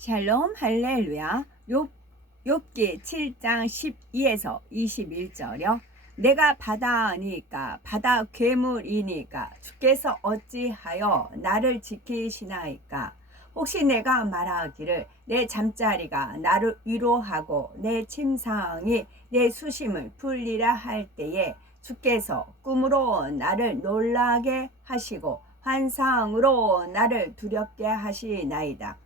샬롬 할렐루야. 욥기 7장 12에서 21절요. 내가 바다니까 바다 괴물이니까 주께서 어찌하여 나를 지키시나이까. 혹시 내가 말하기를 내 잠자리가 나를 위로하고 내 침상이 내 수심을 풀리라 할 때에 주께서 꿈으로 나를 놀라게 하시고 환상으로 나를 두렵게 하시나이다.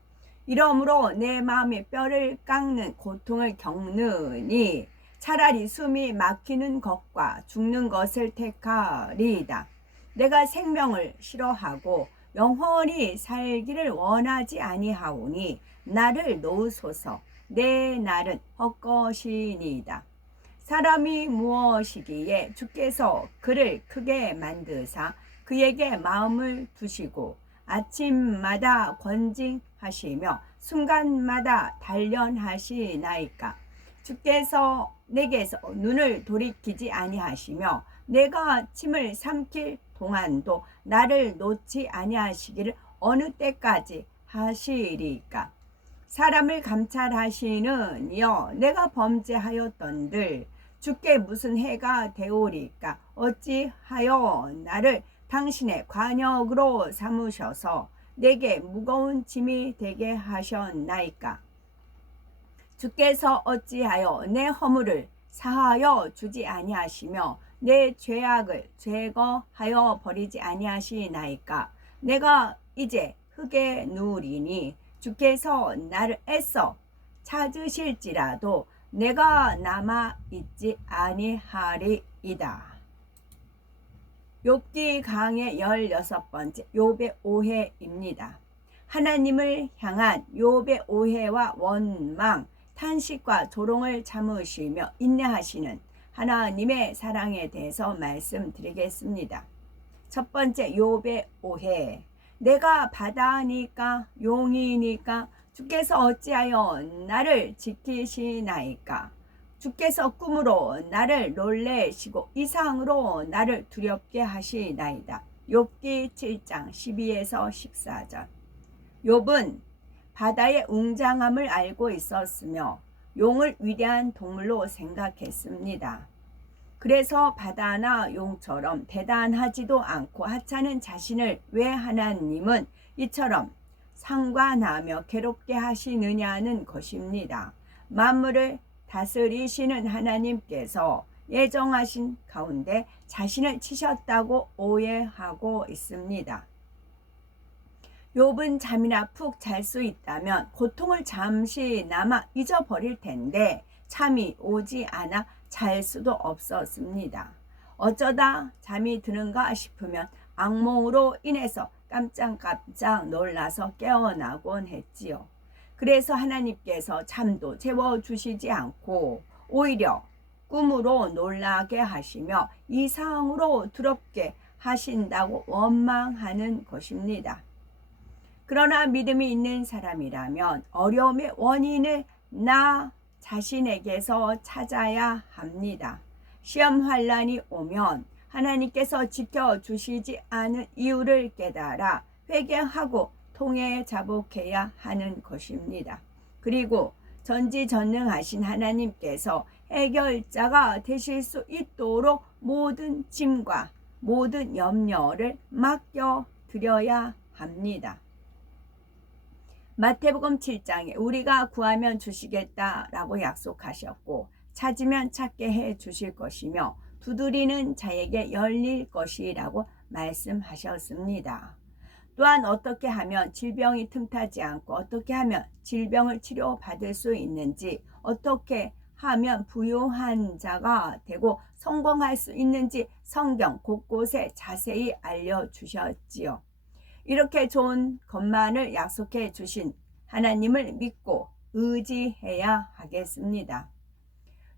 이러므로 내 마음이 뼈를 깎는 고통을 겪느니 차라리 숨이 막히는 것과 죽는 것을 택하리이다. 내가 생명을 싫어하고 영원히 살기를 원하지 아니하오니 나를 놓으소서. 내 날은 헛것이니이다. 사람이 무엇이기에 주께서 그를 크게 만드사 그에게 마음을 두시고 아침마다 권징하시며 순간마다 단련하시나이까. 주께서 내게서 눈을 돌이키지 아니하시며 내가 침을 삼킬 동안도 나를 놓지 아니하시기를 어느 때까지 하시리까. 사람을 감찰하시는 이여 내가 범죄하였던들 주께 무슨 해가 되오리까. 어찌하여 나를 당신의 관역으로 삼으셔서 내게 무거운 짐이 되게 하셨나이까. 주께서 어찌하여 내 허물을 사하여 주지 아니하시며 내 죄악을 제거하여 버리지 아니하시나이까. 내가 이제 흙에 누우리니 주께서 나를 애써 찾으실지라도 내가 남아 있지 아니하리이다. 욥기 강의 16번째 욥의 오해입니다. 하나님을 향한 욥의 오해와 원망, 탄식과 조롱을 참으시며 인내하시는 하나님의 사랑에 대해서 말씀드리겠습니다. 첫 번째, 욥의 오해. 내가 바다니까 용이니까 주께서 어찌하여 나를 지키시나이까. 주께서 꿈으로 나를 놀래시고 이상으로 나를 두렵게 하시나이다. 욥기 7장 12에서 14절. 욥은 바다의 웅장함을 알고 있었으며 용을 위대한 동물로 생각했습니다. 그래서 바다나 용처럼 대단하지도 않고 하찮은 자신을 왜 하나님은 이처럼 상관하며 괴롭게 하시느냐는 것입니다. 만물을 다스리시는 하나님께서 예정하신 가운데 자신을 치셨다고 오해하고 있습니다. 욥은 잠이나 푹 잘 수 있다면 고통을 잠시나마 잊어버릴 텐데 잠이 오지 않아 잘 수도 없었습니다. 어쩌다 잠이 드는가 싶으면 악몽으로 인해서 깜짝깜짝 놀라서 깨어나곤 했지요. 그래서 하나님께서 잠도 재워주시지 않고 오히려 꿈으로 놀라게 하시며 이상으로 두렵게 하신다고 원망하는 것입니다. 그러나 믿음이 있는 사람이라면 어려움의 원인을 나 자신에게서 찾아야 합니다. 시험 환난이 오면 하나님께서 지켜주시지 않은 이유를 깨달아 회개하고 통해 자복해야 하는 것입니다. 그리고 전지전능하신 하나님께서 해결자가 되실 수 있도록 모든 짐과 모든 염려를 맡겨드려야 합니다. 마태복음 7장에 우리가 구하면 주시겠다라고 약속하셨고 찾으면 찾게 해 주실 것이며 두드리는 자에게 열릴 것이라고 말씀하셨습니다. 또한 어떻게 하면 질병이 틈타지 않고 어떻게 하면 질병을 치료받을 수 있는지, 어떻게 하면 부유한 자가 되고 성공할 수 있는지 성경 곳곳에 자세히 알려주셨지요. 이렇게 좋은 것만을 약속해 주신 하나님을 믿고 의지해야 하겠습니다.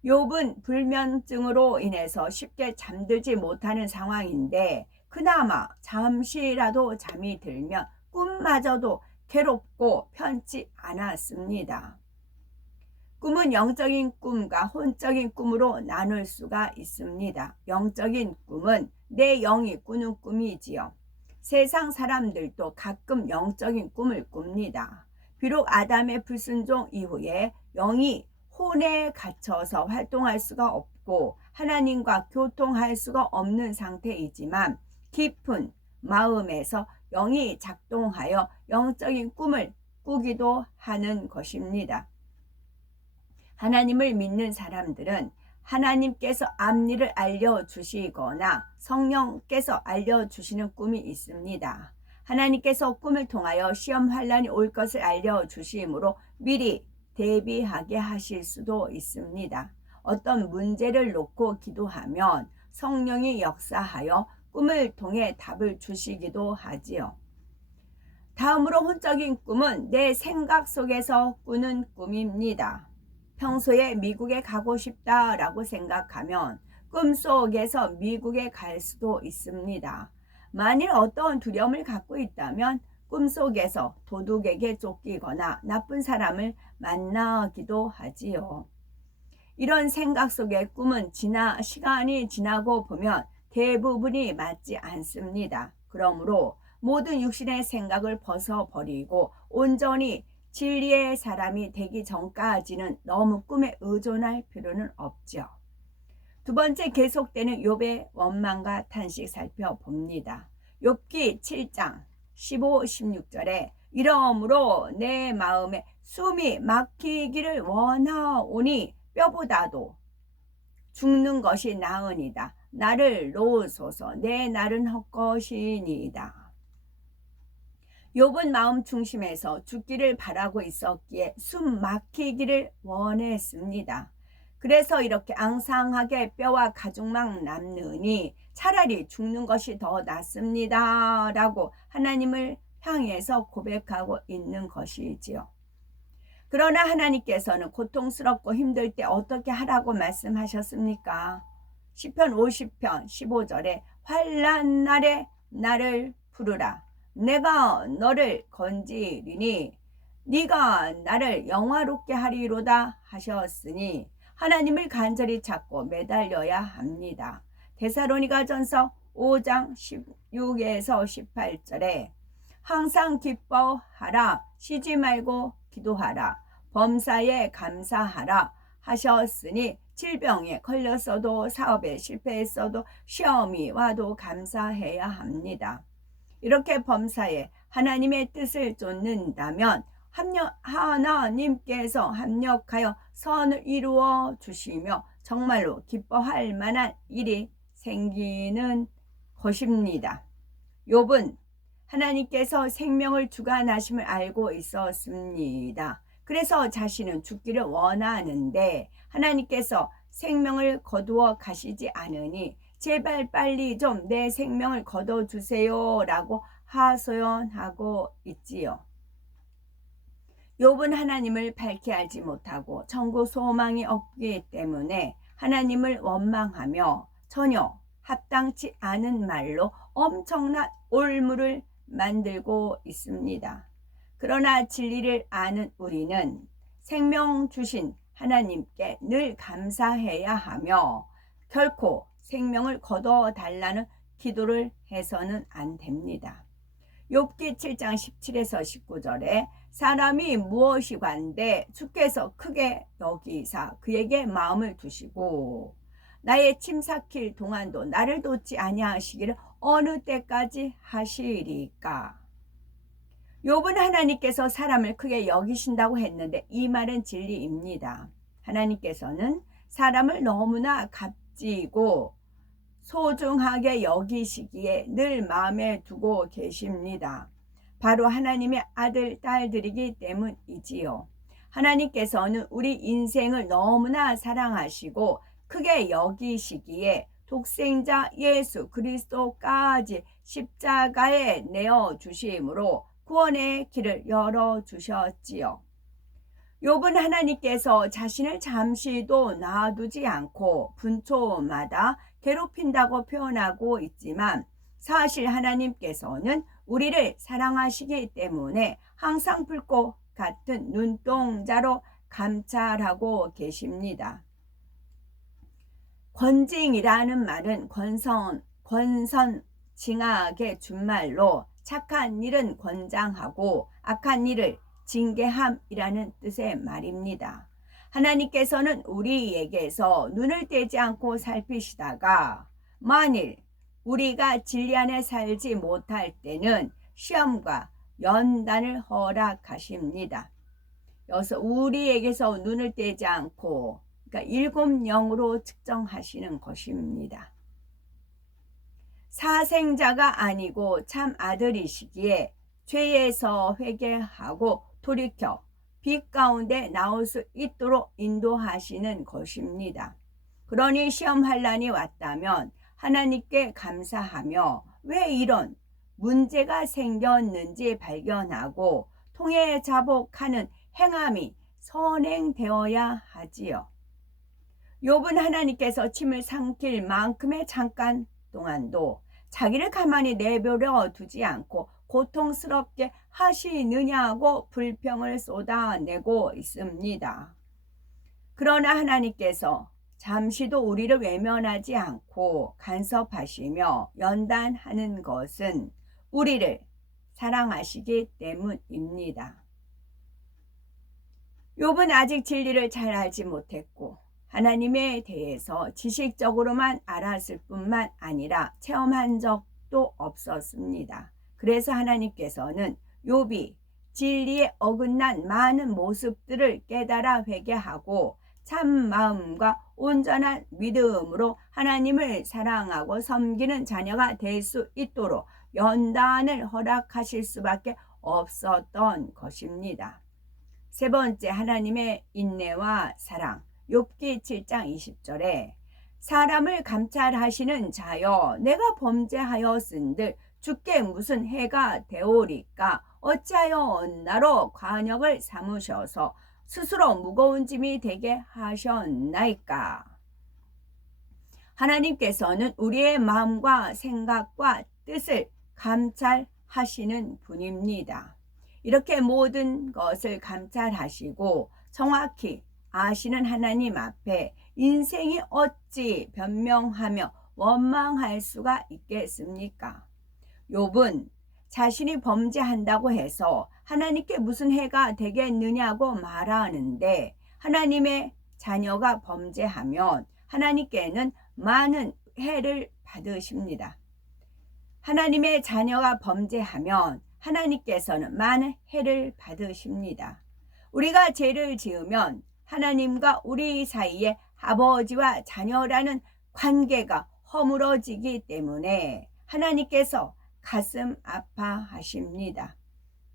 욥은 불면증으로 인해서 쉽게 잠들지 못하는 상황인데 그나마 잠시라도 잠이 들면 꿈마저도 괴롭고 편치 않았습니다. 꿈은 영적인 꿈과 혼적인 꿈으로 나눌 수가 있습니다. 영적인 꿈은 내 영이 꾸는 꿈이지요. 세상 사람들도 가끔 영적인 꿈을 꿉니다. 비록 아담의 불순종 이후에 영이 혼에 갇혀서 활동할 수가 없고 하나님과 교통할 수가 없는 상태이지만 깊은 마음에서 영이 작동하여 영적인 꿈을 꾸기도 하는 것입니다. 하나님을 믿는 사람들은 하나님께서 앞일을 알려주시거나 성령께서 알려주시는 꿈이 있습니다. 하나님께서 꿈을 통하여 시험 환난이 올 것을 알려주심으로 미리 대비하게 하실 수도 있습니다. 어떤 문제를 놓고 기도하면 성령이 역사하여 꿈을 통해 답을 주시기도 하지요. 다음으로 혼적인 꿈은 내 생각 속에서 꾸는 꿈입니다. 평소에 미국에 가고 싶다라고 생각하면 꿈속에서 미국에 갈 수도 있습니다. 만일 어떤 두려움을 갖고 있다면 꿈속에서 도둑에게 쫓기거나 나쁜 사람을 만나기도 하지요. 이런 생각 속의 꿈은 시간이 지나고 보면 대부분이 맞지 않습니다. 그러므로 모든 육신의 생각을 벗어버리고 온전히 진리의 사람이 되기 전까지는 너무 꿈에 의존할 필요는 없죠. 두 번째, 계속되는 욥의 원망과 탄식 살펴봅니다. 욥기 7장 15, 16절에 이러므로 내 마음에 숨이 막히기를 원하오니 뼈보다도 죽는 것이 나으니이다. 나를 놓으소서. 내 날은 헛것이니이다. 욥은 마음 중심에서 죽기를 바라고 있었기에 숨 막히기를 원했습니다. 그래서 이렇게 앙상하게 뼈와 가죽만 남느니 차라리 죽는 것이 더 낫습니다 라고 하나님을 향해서 고백하고 있는 것이지요. 그러나 하나님께서는 고통스럽고 힘들 때 어떻게 하라고 말씀하셨습니까? 시편 50편 15절에 환난 날에 나를 부르라. 내가 너를 건지리니 네가 나를 영화롭게 하리로다 하셨으니 하나님을 간절히 찾고 매달려야 합니다. 데살로니가전서 5장 16에서 18절에 항상 기뻐하라. 쉬지 말고 기도하라. 범사에 감사하라 하셨으니 질병에 걸렸어도 사업에 실패했어도 시험이 와도 감사해야 합니다. 이렇게 범사에 하나님의 뜻을 쫓는다면 하나님께서 합력하여 선을 이루어 주시며 정말로 기뻐할 만한 일이 생기는 것입니다. 욥은 하나님께서 생명을 주관하심을 알고 있었습니다. 그래서 자신은 죽기를 원하는데 하나님께서 생명을 거두어 가시지 않으니 제발 빨리 좀 내 생명을 거둬주세요 라고 하소연하고 있지요. 욥은 하나님을 밝히 알지 못하고 천국 소망이 없기 때문에 하나님을 원망하며 전혀 합당치 않은 말로 엄청난 올무를 만들고 있습니다. 그러나 진리를 아는 우리는 생명 주신 하나님께 늘 감사해야 하며 결코 생명을 거둬달라는 기도를 해서는 안 됩니다. 욥기 7장 17에서 19절에 사람이 무엇이 관대 주께서 크게 여기사 그에게 마음을 두시고 나의 침 삭힐 동안도 나를 돕지 아니하시기를 어느 때까지 하시리까. 욥은 하나님께서 사람을 크게 여기신다고 했는데 이 말은 진리입니다. 하나님께서는 사람을 너무나 값지고 소중하게 여기시기에 늘 마음에 두고 계십니다. 바로 하나님의 아들, 딸들이기 때문이지요. 하나님께서는 우리 인생을 너무나 사랑하시고 크게 여기시기에 독생자 예수 그리스도까지 십자가에 내어주심으로 구원의 길을 열어주셨지요. 욥은 하나님께서 자신을 잠시도 놔두지 않고 분초마다 괴롭힌다고 표현하고 있지만 사실 하나님께서는 우리를 사랑하시기 때문에 항상 불꽃 같은 눈동자로 감찰하고 계십니다. 권징이라는 말은 권선징악의 준말로 착한 일은 권장하고 악한 일을 징계함이라는 뜻의 말입니다. 하나님께서는 우리에게서 눈을 떼지 않고 살피시다가 만일 우리가 진리 안에 살지 못할 때는 시험과 연단을 허락하십니다. 여기서 우리에게서 눈을 떼지 않고, 그러니까 7영으로 측정하시는 것입니다. 사생자가 아니고 참 아들이시기에 죄에서 회개하고 돌이켜 빛 가운데 나올 수 있도록 인도하시는 것입니다. 그러니 시험 환난이 왔다면 하나님께 감사하며 왜 이런 문제가 생겼는지 발견하고 통해 자복하는 행함이 선행되어야 하지요. 욥은 하나님께서 침을 삼킬 만큼의 잠깐 동안도 자기를 가만히 내버려 두지 않고 고통스럽게 하시느냐고 불평을 쏟아내고 있습니다. 그러나 하나님께서 잠시도 우리를 외면하지 않고 간섭하시며 연단하는 것은 우리를 사랑하시기 때문입니다. 욥은 아직 진리를 잘 알지 못했고 하나님에 대해서 지식적으로만 알았을 뿐만 아니라 체험한 적도 없었습니다. 그래서 하나님께서는 욥이 진리에 어긋난 많은 모습들을 깨달아 회개하고 참 마음과 온전한 믿음으로 하나님을 사랑하고 섬기는 자녀가 될 수 있도록 연단을 허락하실 수밖에 없었던 것입니다. 세 번째, 하나님의 인내와 사랑. 욥기 7장 20절에 사람을 감찰하시는 자여 내가 범죄하였은들 주께 무슨 해가 되오리까 어찌하여 나로 관역을 삼으셔서 스스로 무거운 짐이 되게 하셨나이까. 하나님께서는 우리의 마음과 생각과 뜻을 감찰하시는 분입니다. 이렇게 모든 것을 감찰하시고 정확히 아시는 하나님 앞에 인생이 어찌 변명하며 원망할 수가 있겠습니까? 욥은 자신이 범죄한다고 해서 하나님께 무슨 해가 되겠느냐고 말하는데 하나님의 자녀가 범죄하면 하나님께는 많은 해를 받으십니다. 하나님의 자녀가 범죄하면 하나님께서는 많은 해를 받으십니다. 우리가 죄를 지으면 하나님과 우리 사이에 아버지와 자녀라는 관계가 허물어지기 때문에 하나님께서 가슴 아파하십니다.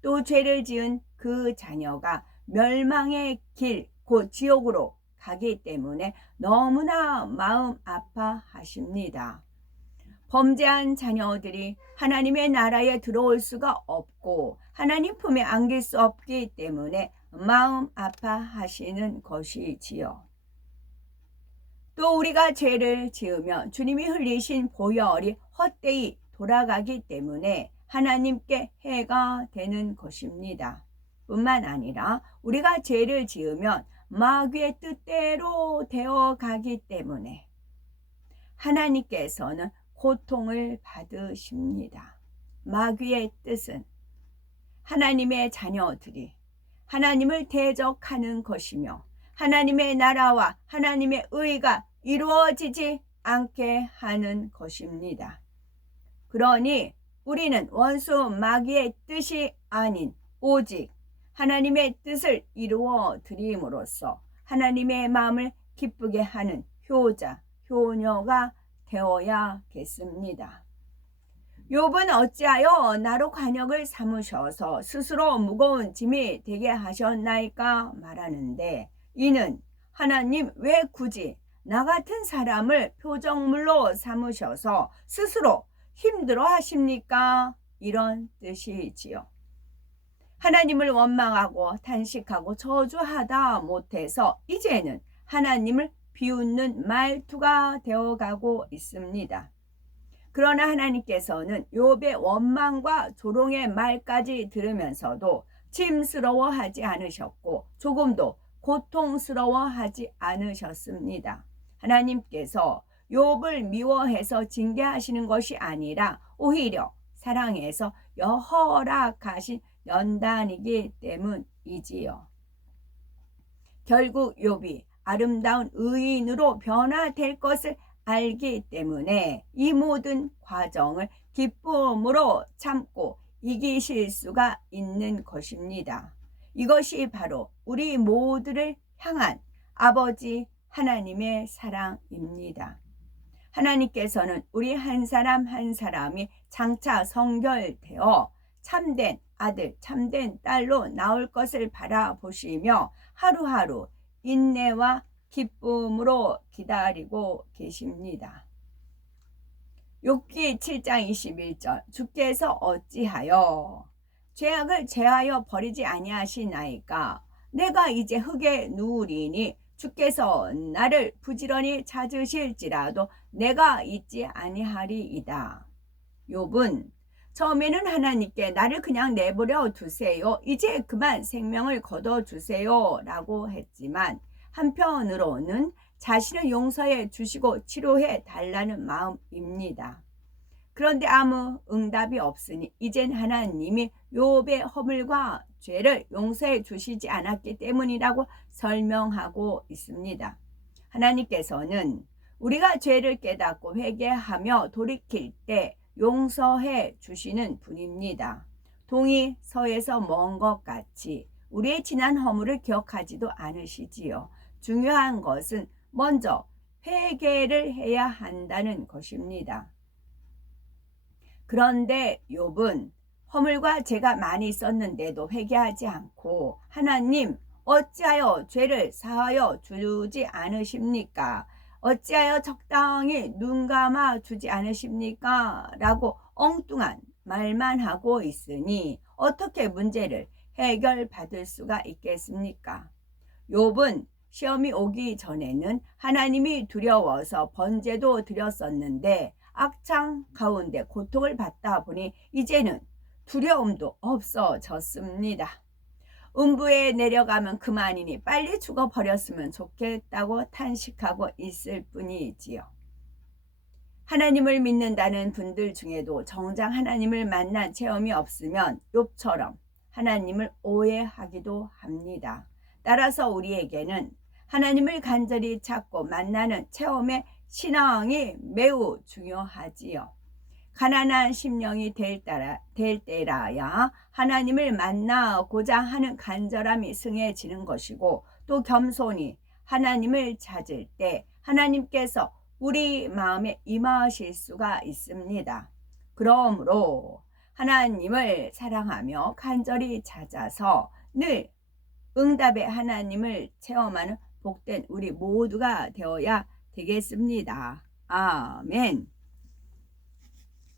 또 죄를 지은 그 자녀가 멸망의 길, 곧 지옥으로 가기 때문에 너무나 마음 아파하십니다. 범죄한 자녀들이 하나님의 나라에 들어올 수가 없고 하나님 품에 안길 수 없기 때문에 마음 아파하시는 것이지요. 또 우리가 죄를 지으면 주님이 흘리신 보혈이 헛되이 돌아가기 때문에 하나님께 해가 되는 것입니다. 뿐만 아니라 우리가 죄를 지으면 마귀의 뜻대로 되어가기 때문에 하나님께서는 고통을 받으십니다. 마귀의 뜻은 하나님의 자녀들이 하나님을 대적하는 것이며 하나님의 나라와 하나님의 의가 이루어지지 않게 하는 것입니다. 그러니 우리는 원수 마귀의 뜻이 아닌 오직 하나님의 뜻을 이루어 드림으로써 하나님의 마음을 기쁘게 하는 효자, 효녀가 되어야겠습니다. 욥은 어찌하여 나로 관역을 삼으셔서 스스로 무거운 짐이 되게 하셨나이까 말하는데 이는 하나님 왜 굳이 나 같은 사람을 표적물로 삼으셔서 스스로 힘들어 하십니까? 이런 뜻이지요. 하나님을 원망하고 탄식하고 저주하다 못해서 이제는 하나님을 비웃는 말투가 되어가고 있습니다. 그러나 하나님께서는 욥의 원망과 조롱의 말까지 들으면서도 짐스러워하지 않으셨고 조금도 고통스러워하지 않으셨습니다. 하나님께서 욥을 미워해서 징계하시는 것이 아니라 오히려 사랑해서 허락하신 연단이기 때문이지요. 결국 욥이 아름다운 의인으로 변화될 것을 알기 때문에 이 모든 과정을 기쁨으로 참고 이기실 수가 있는 것입니다. 이것이 바로 우리 모두를 향한 아버지 하나님의 사랑입니다. 하나님께서는 우리 한 사람 한 사람이 장차 성결되어 참된 아들, 참된 딸로 나올 것을 바라보시며 하루하루 인내와 기쁨으로 기다리고 계십니다. 욥기 7장 21절 주께서 어찌하여 죄악을 제하여 버리지 아니하시나이까 내가 이제 흙에 누우리니 주께서 나를 부지런히 찾으실지라도 내가 잊지 아니하리이다. 욥은 처음에는 하나님께 나를 그냥 내버려 두세요. 이제 그만 생명을 거둬주세요 라고 했지만 한편으로는 자신을 용서해 주시고 치료해 달라는 마음입니다. 그런데 아무 응답이 없으니 이젠 하나님이 욥의 허물과 죄를 용서해 주시지 않았기 때문이라고 설명하고 있습니다. 하나님께서는 우리가 죄를 깨닫고 회개하며 돌이킬 때 용서해 주시는 분입니다. 동이 서에서 먼 것 같이 우리의 지난 허물을 기억하지도 않으시지요. 중요한 것은 먼저 회개를 해야 한다는 것입니다. 그런데 욥은 허물과 죄가 많이 있었는데도 회개하지 않고 하나님 어찌하여 죄를 사하여 주지 않으십니까? 어찌하여 적당히 눈 감아 주지 않으십니까? 라고 엉뚱한 말만 하고 있으니 어떻게 문제를 해결받을 수가 있겠습니까? 욥은 시험이 오기 전에는 하나님이 두려워서 번제도 드렸었는데 악창 가운데 고통을 받다 보니 이제는 두려움도 없어졌습니다. 음부에 내려가면 그만이니 빨리 죽어버렸으면 좋겠다고 탄식하고 있을 뿐이지요. 하나님을 믿는다는 분들 중에도 정작 하나님을 만난 체험이 없으면 욥처럼 하나님을 오해하기도 합니다. 따라서 우리에게는 하나님을 간절히 찾고 만나는 체험의 신앙이 매우 중요하지요. 가난한 심령이 될 때라야 하나님을 만나고자 하는 간절함이 승해지는 것이고 또 겸손히 하나님을 찾을 때 하나님께서 우리 마음에 임하실 수가 있습니다. 그러므로 하나님을 사랑하며 간절히 찾아서 늘 응답의 하나님을 체험하는 복된 우리 모두가 되어야 되겠습니다. 아멘.